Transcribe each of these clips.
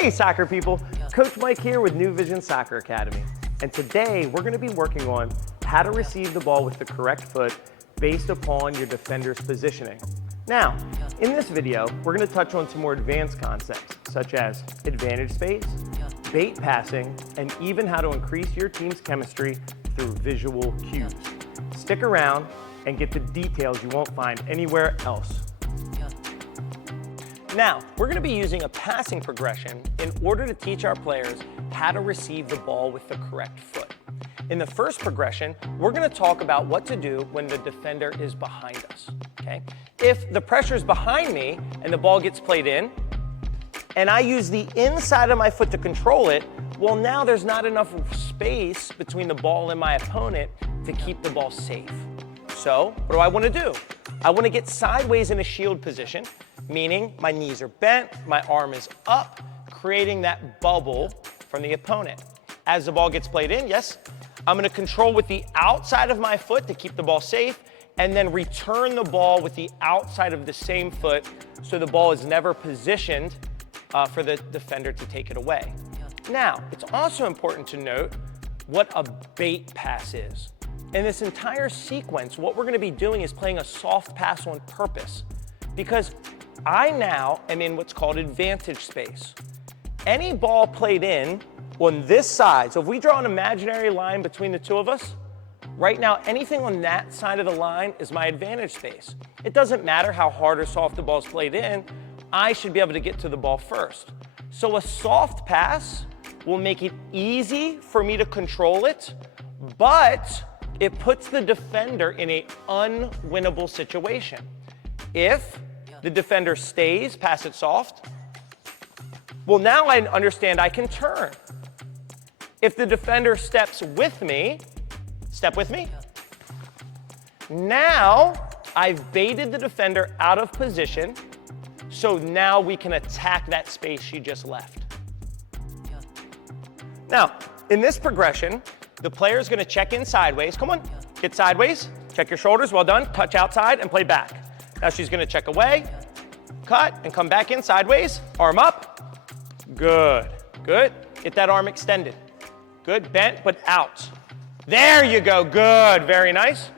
Hey soccer people, Coach Mike here with New Vision Soccer Academy. And today we're going to be working on how to receive the ball with the correct foot based upon your defender's positioning. Now, in this video, we're going to touch on some more advanced concepts such as advantage space, bait passing, and even how to increase your team's chemistry through visual cues. Stick around and get the details you won't find anywhere else. Now, we're going to be using a passing progression in order to teach our players how to receive the ball with the correct foot. In the first progression, we're going to talk about what to do when the defender is behind us, okay? If the pressure is behind me and the ball gets played in, and I use the inside of my foot to control it, well, now there's not enough space between the ball and my opponent to keep the ball safe. So, what do I want to do? I want to get sideways in a shield position, meaning my knees are bent, my arm is up, creating that bubble from the opponent. As the ball gets played in, yes, I'm going to control with the outside of my foot to keep the ball safe, and then return the ball with the outside of the same foot so the ball is never positioned for the defender to take it away. Now, it's also important to note what a bait pass is. In this entire sequence, what we're going to be doing is playing a soft pass on purpose, because I now am in what's called advantage space. Any ball played in on this side, so if we draw an imaginary line between the two of us, right now anything on that side of the line is my advantage space. It doesn't matter how hard or soft the ball's played in, I should be able to get to the ball first. So a soft pass will make it easy for me to control it, but it puts the defender in an unwinnable situation. If the defender stays, pass it soft, well, now I understand I can turn. If the defender steps with me, step with me. Now I've baited the defender out of position, so now we can attack that space she just left. Now, in this progression, the player is going to check in sideways. Come on, get sideways, check your shoulders, well done, touch outside and play back. Now she's going to check away, cut, and come back in sideways, arm up. Good, good. Get that arm extended. Good, bent, but out. There you go, good, very nice.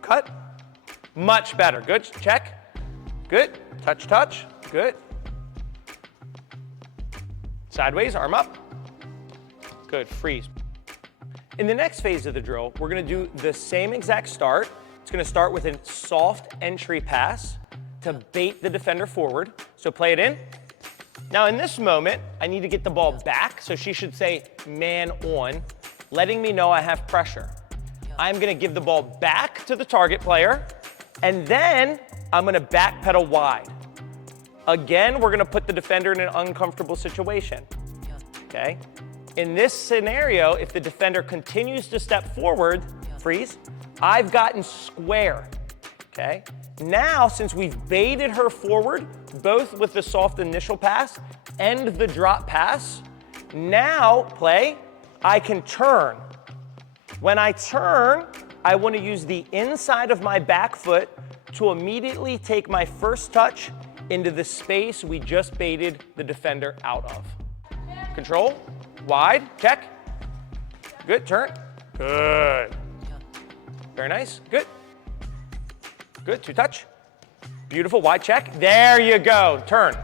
Cut, much better, good, check. Good, touch, touch, good. Sideways, arm up. Good, freeze. In the next phase of the drill, we're going to do the same exact start. It's going to start with a soft entry pass to bait the defender forward. So play it in. Now in this moment, I need to get the ball back, so she should say man on, letting me know I have pressure. I'm going to give the ball back to the target player, and then I'm going to backpedal wide. Again, we're going to put the defender in an uncomfortable situation. Okay? In this scenario, if the defender continues to step forward, freeze, I've gotten square, okay? Now, since we've baited her forward, both with the soft initial pass and the drop pass, now, play, I can turn. When I turn, I want to use the inside of my back foot to immediately take my first touch into the space we just baited the defender out of. Control. Wide, check. Good, turn. Good. Very nice, good. Good, two touch. Beautiful, wide check. There you go, turn.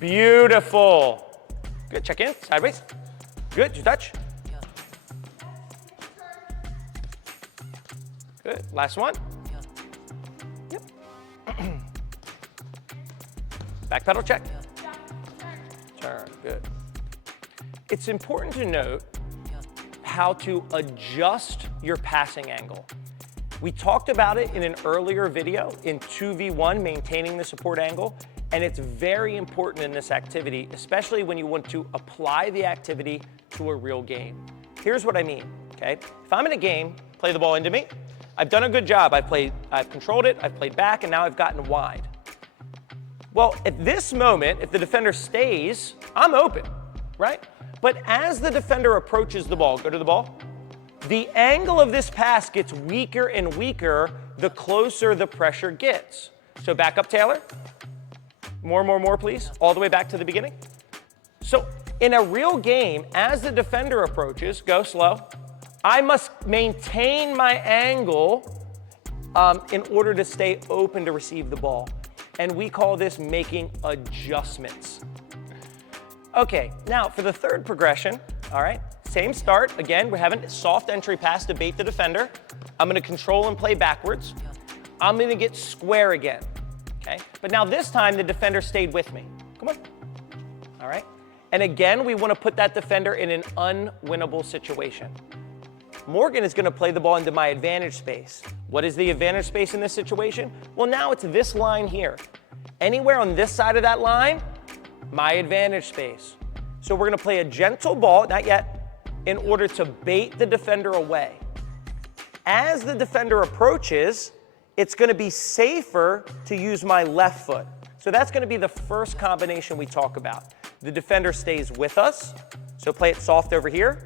Beautiful. Good, check in, sideways. Good, two touch. Good, last one. Yep. Back pedal, check. Turn, good. It's important to note how to adjust your passing angle. We talked about it in an earlier video in 2v1, maintaining the support angle, and it's very important in this activity, especially when you want to apply the activity to a real game. Here's what I mean, okay? If I'm in a game, play the ball into me, I've done a good job. I've controlled it, I've played back, and now I've gotten wide. Well, at this moment, if the defender stays, I'm open, right? But as the defender approaches the ball, go to the ball, the angle of this pass gets weaker and weaker the closer the pressure gets. So back up, Taylor. More, please. All the way back to the beginning. So in a real game, as the defender approaches, go slow, I must maintain my angle in order to stay open to receive the ball. And we call this making adjustments. Okay, now for the third progression, all right, same start. Again, we're having a soft entry pass to bait the defender. I'm gonna control and play backwards. I'm gonna get square again, okay? But now this time the defender stayed with me. Come on, all right? And again, we wanna put that defender in an unwinnable situation. Morgan is gonna play the ball into my advantage space. What is the advantage space in this situation? Well, now it's this line here. Anywhere on this side of that line, my advantage space. So we're gonna play a gentle ball, not yet, in order to bait the defender away. As the defender approaches, it's gonna be safer to use my left foot. So that's gonna be the first combination we talk about. The defender stays with us, so play it soft over here.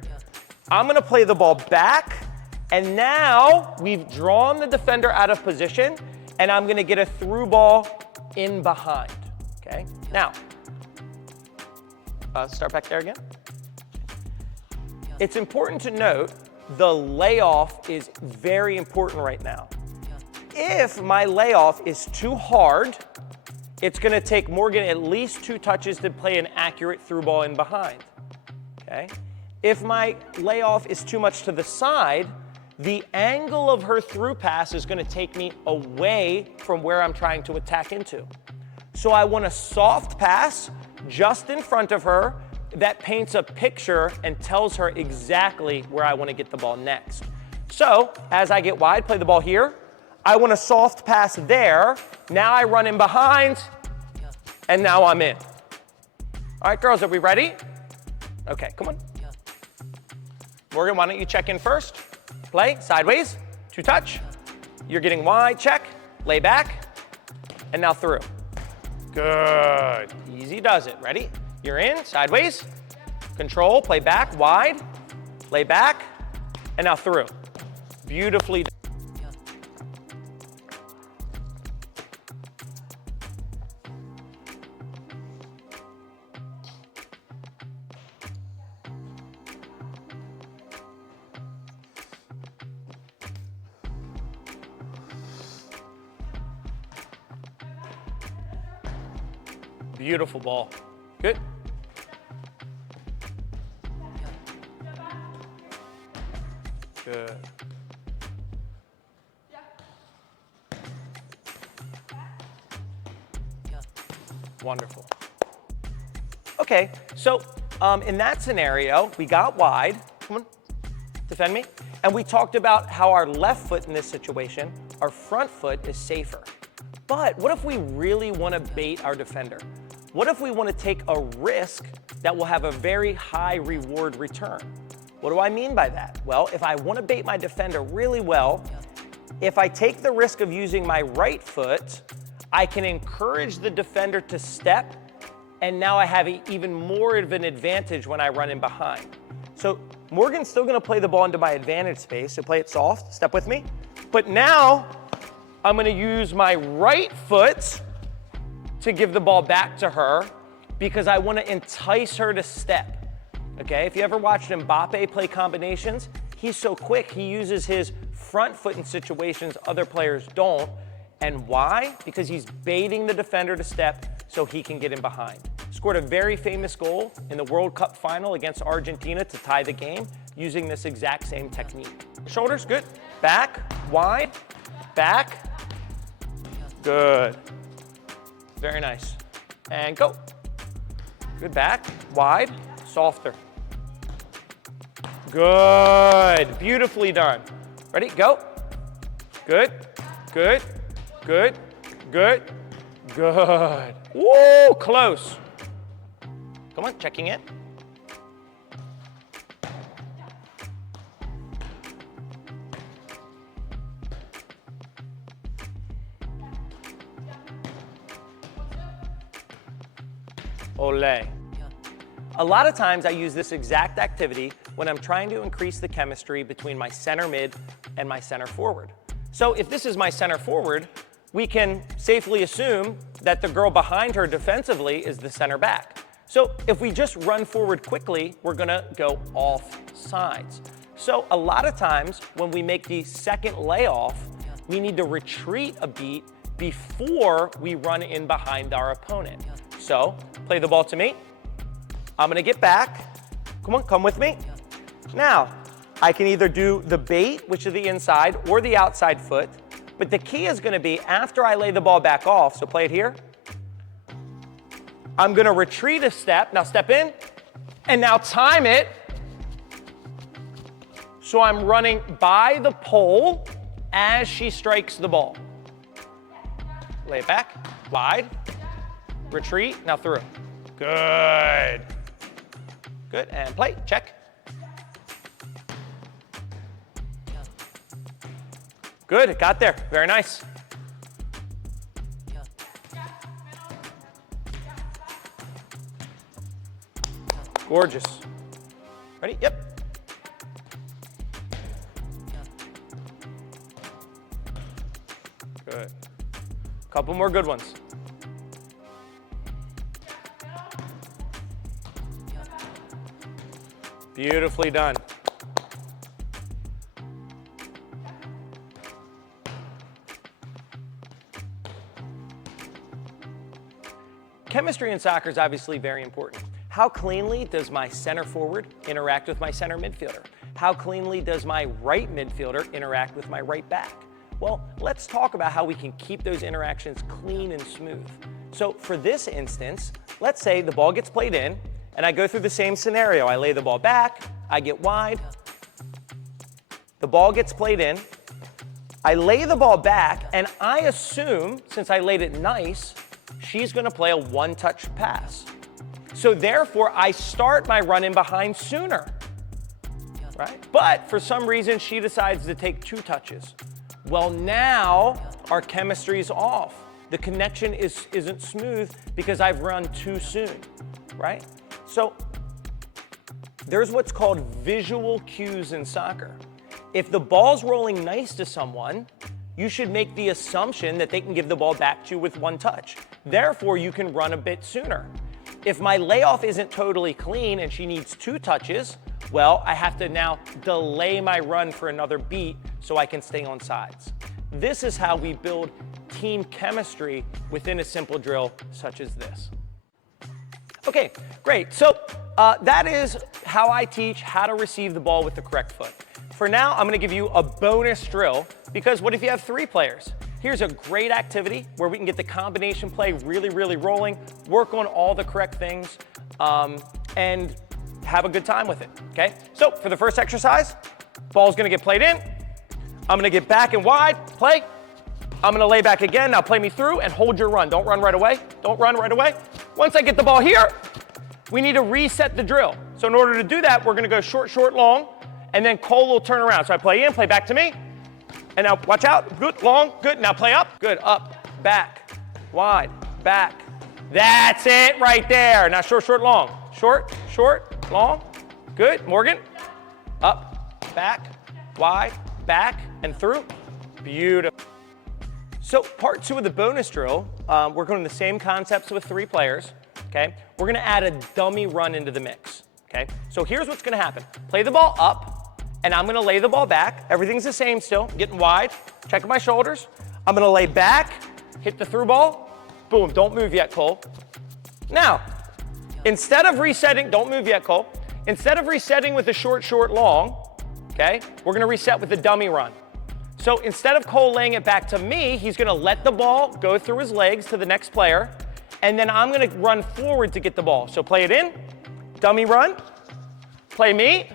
I'm gonna play the ball back, and now we've drawn the defender out of position, and I'm gonna get a through ball in behind, okay? Now, start back there again. It's important to note the layoff is very important right now. If my layoff is too hard, it's gonna take Morgan at least 2 touches to play an accurate through ball in behind, okay? If my layoff is too much to the side, the angle of her through pass is gonna take me away from where I'm trying to attack into. So I want a soft pass just in front of her that paints a picture and tells her exactly where I wanna get the ball next. So as I get wide, play the ball here. I want a soft pass there. Now I run in behind, and now I'm in. All right, girls, are we ready? Okay, come on. Morgan, why don't you check in first? Play, sideways, 2 touch. You're getting wide, check, lay back, and now through. Good, easy does it. Ready? You're in, sideways, control, play back, wide, lay back, and now through. Beautifully done. Beautiful ball. Good. Good. Wonderful. Okay, so in that scenario, we got wide. Come on, defend me. And we talked about how our left foot in this situation, our front foot is safer. But what if we really want to bait our defender? What if we want to take a risk that will have a very high reward return? What do I mean by that? Well, if I want to bait my defender really well, if I take the risk of using my right foot, I can encourage the defender to step, and now I have even more of an advantage when I run in behind. So Morgan's still going to play the ball into my advantage space, so play it soft, step with me. But now I'm going to use my right foot to give the ball back to her because I want to entice her to step, okay? If you ever watched Mbappé play combinations, he's so quick, he uses his front foot in situations other players don't. And why? Because he's baiting the defender to step so he can get in behind. Scored a very famous goal in the World Cup final against Argentina to tie the game using this exact same technique. Shoulders, good. Back, wide, back. Good. Very nice. And go. Good, back, wide, softer. Good, beautifully done. Ready, go. Good, good, good, good, good. Whoa, close. Come on, checking in. Olé. A lot of times I use this exact activity when I'm trying to increase the chemistry between my center mid and my center forward. So if this is my center forward, we can safely assume that the girl behind her defensively is the center back. So if we just run forward quickly, we're gonna go off sides. So a lot of times when we make the second layoff, we need to retreat a beat before we run in behind our opponent. So play the ball to me. I'm gonna get back. Come on, come with me. Now, I can either do the bait, which is the inside, or the outside foot. But the key is gonna be after I lay the ball back off, so play it here. I'm gonna retreat a step, now step in, and now time it. So I'm running by the pole as she strikes the ball. Lay it back, wide, retreat, now through. Good. Good, and play, check. Good, it got there, very nice. Gorgeous. Ready? Yep. Good. Couple more good ones. Beautifully done. Chemistry in soccer is obviously very important. How cleanly does my center forward interact with my center midfielder? How cleanly does my right midfielder interact with my right back? Well, let's talk about how we can keep those interactions clean and smooth. So for this instance, let's say the ball gets played in and I go through the same scenario. I lay the ball back, I get wide, the ball gets played in, I lay the ball back, and I assume, since I laid it nice, she's gonna play a one-touch pass. So therefore, I start my run in behind sooner, right? But for some reason, she decides to take 2 touches. Well, now our chemistry is off. The connection isn't smooth because I've run too soon, right? So there's what's called visual cues in soccer. If the ball's rolling nice to someone, you should make the assumption that they can give the ball back to you with 1 touch. Therefore, you can run a bit sooner. If my layoff isn't totally clean and she needs 2 touches, well, I have to now delay my run for another beat so I can stay on sides. This is how we build team chemistry within a simple drill such as this. Okay, great. So that is how I teach how to receive the ball with the correct foot. For now, I'm gonna give you a bonus drill because what if you have 3 players? Here's a great activity where we can get the combination play really, really rolling, work on all the correct things, and have a good time with it, okay? So for the first exercise, ball's gonna get played in. I'm gonna get back and wide, play. I'm gonna lay back again, now play me through and hold your run. Don't run right away, don't run right away. Once I get the ball here, we need to reset the drill. So in order to do that, we're gonna go short, short, long, and then Cole will turn around. So I play in, play back to me, and now watch out, good, long, good. Now play up, good, up, back, wide, back. That's it right there. Now short, short, long. Short, short, long, good. Morgan, up, back, wide, back, and through. Beautiful. So part 2 of the bonus drill, we're going the same concepts with 3 players, okay? We're gonna add a dummy run into the mix, okay? So here's what's gonna happen. Play the ball up, and I'm gonna lay the ball back. Everything's the same still, getting wide, checking my shoulders. I'm gonna lay back, hit the through ball, boom, don't move yet, Cole. Now, instead of resetting, don't move yet, Cole. Instead of resetting with a short, short, long, okay, we're gonna reset with a dummy run. So instead of Cole laying it back to me, he's gonna let the ball go through his legs to the next player, and then I'm gonna run forward to get the ball. So play it in, dummy run, play me.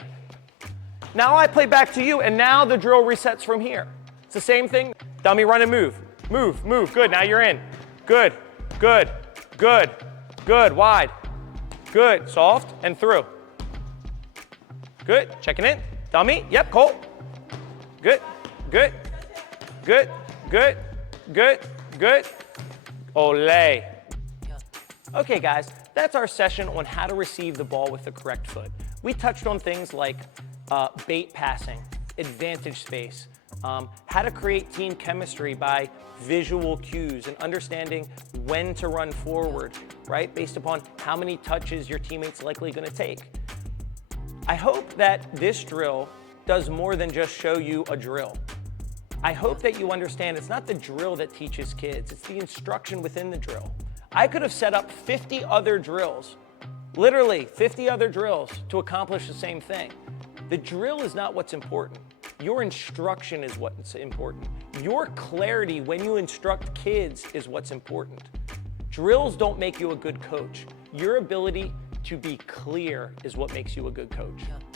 Now I play back to you, and now the drill resets from here. It's the same thing, dummy run and move. Move, move, good, now you're in. Good, good, good, good, wide. Good, soft, and through. Good, checking in, dummy, yep, Cole. Good, good, good, good, good, good. Olé. Okay guys, that's our session on how to receive the ball with the correct foot. We touched on things like bait passing, advantage space, how to create team chemistry by visual cues and understanding when to run forward, right? Based upon how many touches your teammate's likely gonna take. I hope that this drill does more than just show you a drill. I hope that you understand it's not the drill that teaches kids, it's the instruction within the drill. I could have set up 50 other drills, literally 50 other drills to accomplish the same thing. The drill is not what's important. Your instruction is what's important. Your clarity when you instruct kids is what's important. Drills don't make you a good coach. Your ability to be clear is what makes you a good coach. Yeah.